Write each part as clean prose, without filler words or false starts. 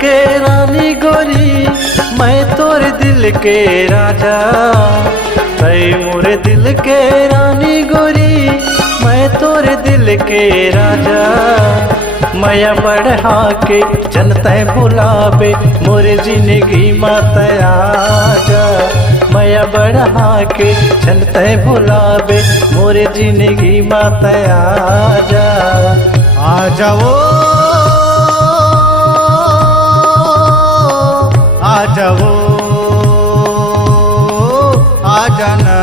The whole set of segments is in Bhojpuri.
के रानी गोरी, मैं तोरे दिल के राजा। तै मोरे दिल के रानी गोरी, मैं तोरे दिल के राजा। माया बढ़ा के जनता बुलावे मोरे जिंदगी माता आजा। माया बढ़ा के जनता बुलावे मोरे जिंदगी माता आजा। आ जाओ आ जाओ आ जाना।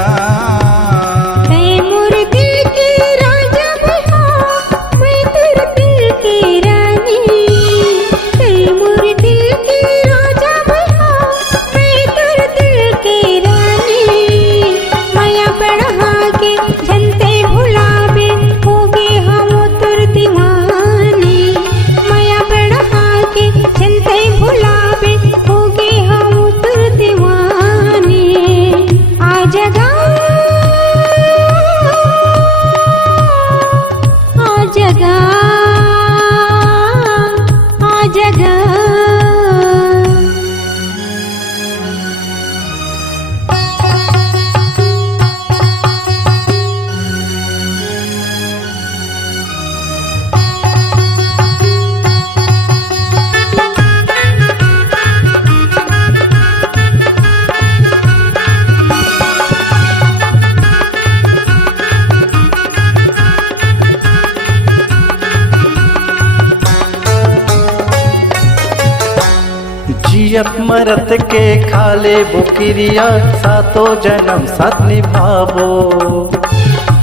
जियत मरत के खाले बुकिरिया, सातो जन्म साथ निभावो।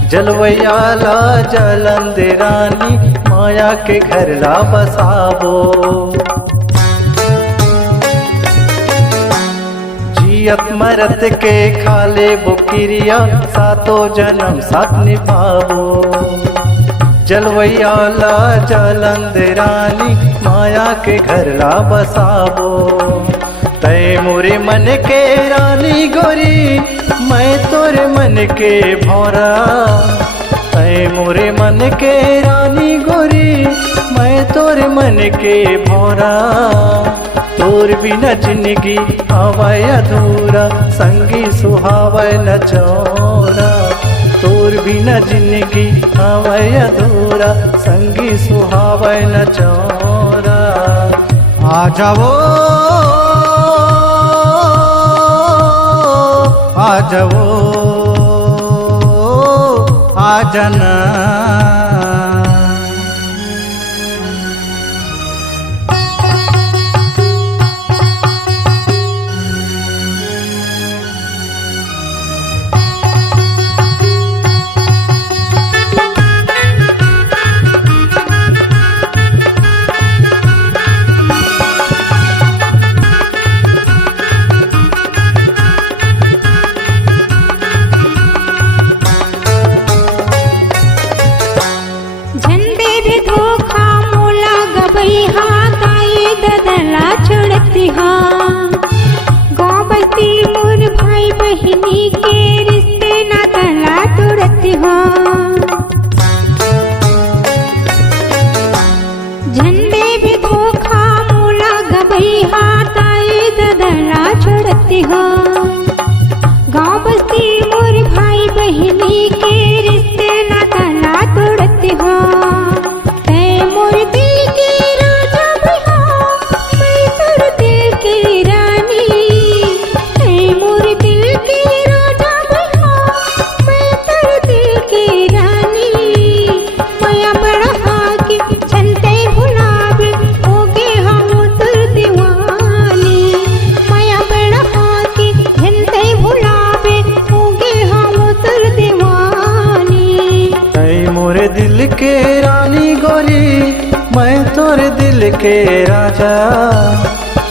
जलवैयाला जलंद रानी, माया के घर ला बसावो। जियत मरत के खाले बुकिरिया, सातो जन्म साथ निभावो। जलवैयाला जलंद रानी, माया के घर ला बसावो। तै मोरे मन के रानी गोरी, मैं तोरे मन के भौरा। तै मोरे मन के रानी गोरी, मैं तोरे मन के भौरा। तोर बिना जिंदगी आवे अधूरा, संगी सुहावे न चौरा। तोर बिना जिंदगी आवे अधूरा, संगी सुहावे न चौरा। आ जाओ आ जाओ आ जाना। ददला छोड़ती हाँ, गाँव बस्ती मोर भाई बहिनी के रिश्ते नातला तोड़ती हाँ। झंडे भी धोखा मोला गबई हाथ आए ददला छोड़ती हाँ। गाँव बस्ती मोर भाई बहिनी के रिश्ते नातला तोड़ती हाँ। दिल के रानी गोरी, मैं तोरे दिल के राजा।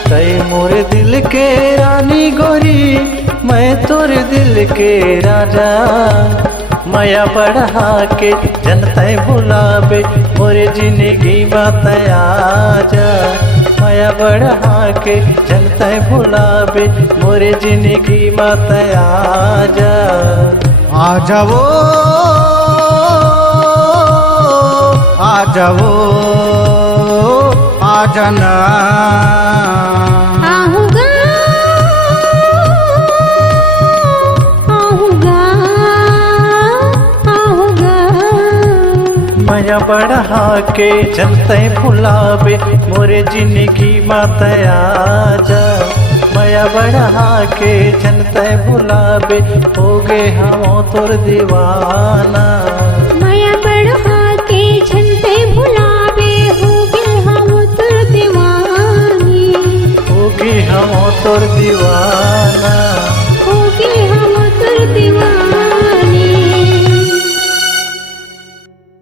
तै मोरे दिल के रानी गोरी, मैं तोरे दिल के राजा। माया बढ़ा के जनता बुलावे मोरे जिंदगी बात आजा। माया बढ़ा के जनता बुलावे मोरे जिंदगी बात आजा। आ जाओ आ जाओ आ जाना आहूँगा आहूँगा आहूँगा माया बढ़ा के जनते भुलावे मोरे जिंदगी मातया जा माया बढ़ा के जनते भुलावे हो गए हम तोर दीवाना माया बढ़ा के झंडे भुलावे हो गए हम तुर दीवानी होगी हम तोर दीवाना